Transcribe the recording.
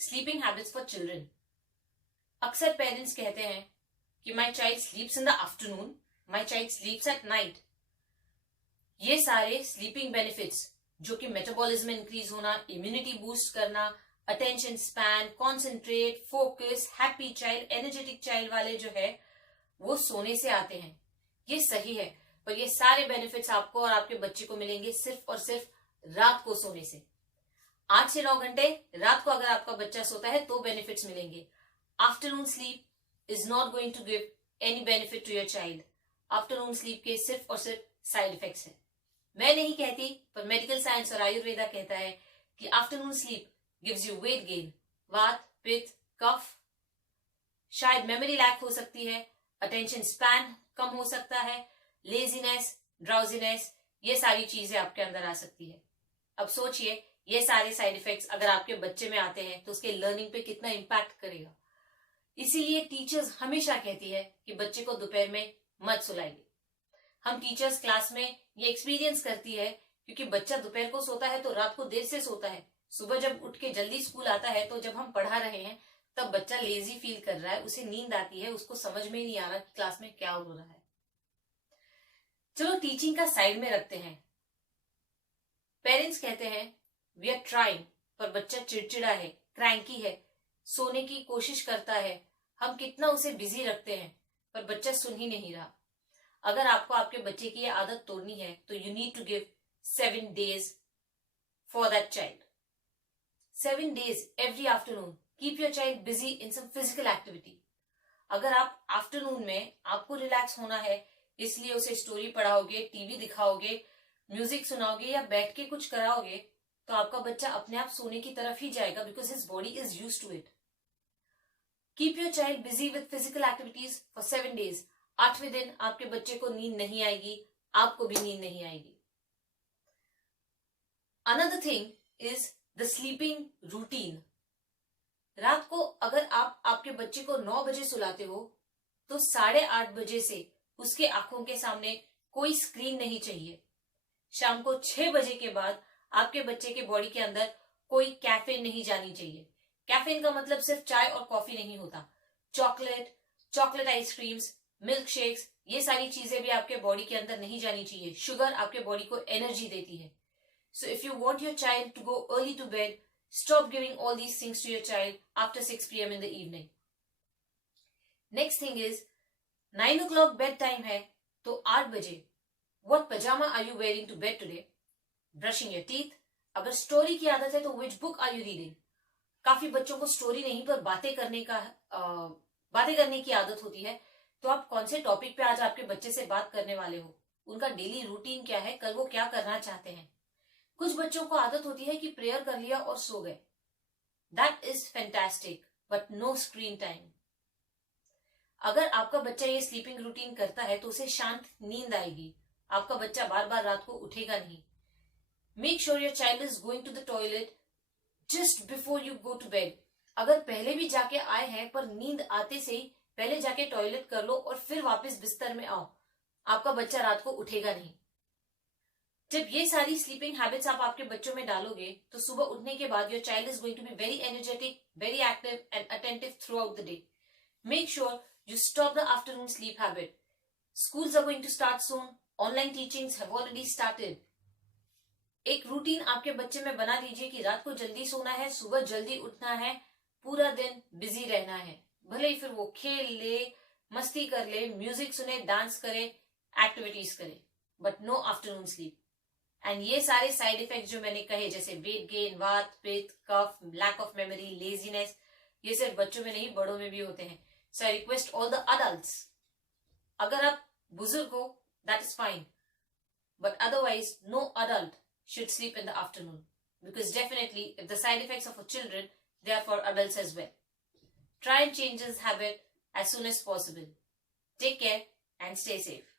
Sleeping habits for children. अक्सर parents कहते हैं कि my child स्लीप्स in the afternoon, my child स्लीप्स at night. ये सारे स्लीपिंग बेनिफिट्स जो कि मेटाबॉलिज्म इंक्रीज होना, इम्यूनिटी बूस्ट करना, attention span, concentrate, focus, happy child, energetic child वाले जो है वो सोने से आते हैं। ये सही है, पर ये सारे बेनिफिट्स आपको और आपके बच्चे को मिलेंगे सिर्फ और सिर्फ रात को सोने से। 8 से 9 घंटे रात को अगर आपका बच्चा सोता है तो बेनिफिट्स मिलेंगे। Afternoon sleep is not going to give any benefit to your child. Afternoon sleep के सिर्फ और सिर्फ साइड इफेक्ट्स हैं। मैं नहीं कहती, पर मेडिकल साइंस और आयुर्वेदा कहता है कि afternoon sleep gives you weight gain, वात, पित्त, कफ, शायद मेमोरी लैक हो सकती है, अटेंशन स्पैन कम हो सकता है, लेजीनेस, ड्राउजीनेस, ये सारी चीजें आपके अंदर आ सकती है। अब सोचिए, ये सारे साइड इफेक्ट्स अगर आपके बच्चे में आते हैं तो उसके लर्निंग पे कितना इम्पैक्ट करेगा। इसीलिए टीचर्स हमेशा कहती है कि बच्चे को दोपहर में मत सुलाइए। हम टीचर्स क्लास में ये एक्सपीरियंस करती है क्योंकि बच्चा दोपहर को सोता है तो रात को देर से सोता है। सुबह जब उठ के जल्दी स्कूल आता है तो जब हम पढ़ा रहे हैं तब बच्चा लेजी फील कर रहा है, उसे नींद आती है, उसको समझ में ही नहीं आ रहा कि क्लास में क्या हो रहा है। चलो टीचिंग का साइड में रखते हैं। पेरेंट्स कहते हैं वी आर ट्राइंग, पर बच्चा चिड़चिड़ा है, क्रैंकी है, सोने की कोशिश करता है, हम कितना उसे बिजी रखते हैं पर बच्चा सुन ही नहीं रहा। अगर आपको आपके बच्चे की ये आदत तोड़नी है तो you need to give 7 days for that child. 7 days every afternoon keep your child busy in some physical activity. अगर आप आफ्टरनून में आपको रिलैक्स होना है इसलिए उसे स्टोरी पढ़ाओगे, टीवी दिखाओगे, म्यूजिक सुनाओगे या बैठ के कुछ कराओगे तो आपका बच्चा अपने आप सोने की तरफ ही जाएगा, because his body is used to it. Keep your child busy with physical activities for 7 days। 8वें दिन आपके बच्चे को नींद नहीं आएगी, आपको भी नींद नहीं आएगी। Another thing is the sleeping routine. रात को अगर आप आपके बच्चे को 9 बजे सुलाते हो तो 8:30 बजे से उसके आंखों के सामने कोई स्क्रीन नहीं चाहिए। शाम को 6 बजे के बाद आपके बच्चे के बॉडी के अंदर कोई कैफीन नहीं जानी चाहिए। कैफीन का मतलब सिर्फ चाय और कॉफी नहीं होता। चॉकलेट आइसक्रीम्स, मिल्क शेक्स, ये सारी चीजें भी आपके बॉडी के अंदर नहीं जानी चाहिए। शुगर आपके बॉडी को एनर्जी देती है। So if you want your child to go early to bed, stop giving all these things to your child after 6 PM in the evening. Next thing is 9 o'clock bed time है तो 8 बजे what pyjama are you wearing to bed today? Brushing your teeth. अगर story की आदत है तो which book are you reading? काफी बच्चों को स्टोरी नहीं पर बातें करने की आदत होती है, तो आप कौन से टॉपिक पे आज आपके बच्चे से बात करने वाले हो? उनका डेली रूटीन क्या है? कल वो क्या करना चाहते हैं? कुछ बच्चों को आदत होती है कि प्रेयर कर लिया और सो गए। That is fantastic, but no screen time. अगर आपका बच्चा ये स्लीपिंग रूटीन करता है तो उसे शांत नींद आएगी। आपका बच्चा बार बार रात को उठेगा नहीं। Make sure your child is going to the toilet just before you go to bed. अगर पहले भी जाके आए हैं पर नींद आते से ही पहले जाके टॉयलेट कर लो और फिर वापस बिस्तर में आओ, आपका बच्चा रात को उठेगा नहीं। जब ये सारी स्लीपिंग हैबिट्स आप आपके बच्चों में डालोगे तो सुबह उठने के बाद your child is going to be very energetic, very active and attentive throughout the day. Make sure you stop the afternoon sleep habit. Schools are going to start soon. Online teachings have already started. एक routine आपके बच्चे में बना दीजिए कि रात को जल्दी सोना है, सुबह जल्दी उठना है, पूरा दिन बिजी रहना है। भले ही फिर वो खेल ले, मस्ती कर ले, म्यूजिक सुने, डांस करे, एक्टिविटीज करे, but no afternoon sleep. And ये सारे साइड इफेक्ट्स जो मैंने कहे, जैसे वेट गेन, वात, पित्त, कफ, लैक ऑफ मेमोरी, लेजीनेस, ये सिर्फ बच्चों में नहीं बड़ों में भी होते हैं। So I request all the adults, अगर आप बुजुर्ग हो that is fine, but otherwise no adult should sleep in the afternoon, because definitely if the side effects are for children, they are for adults as well. Try and change this habit as soon as possible. Take care and stay safe.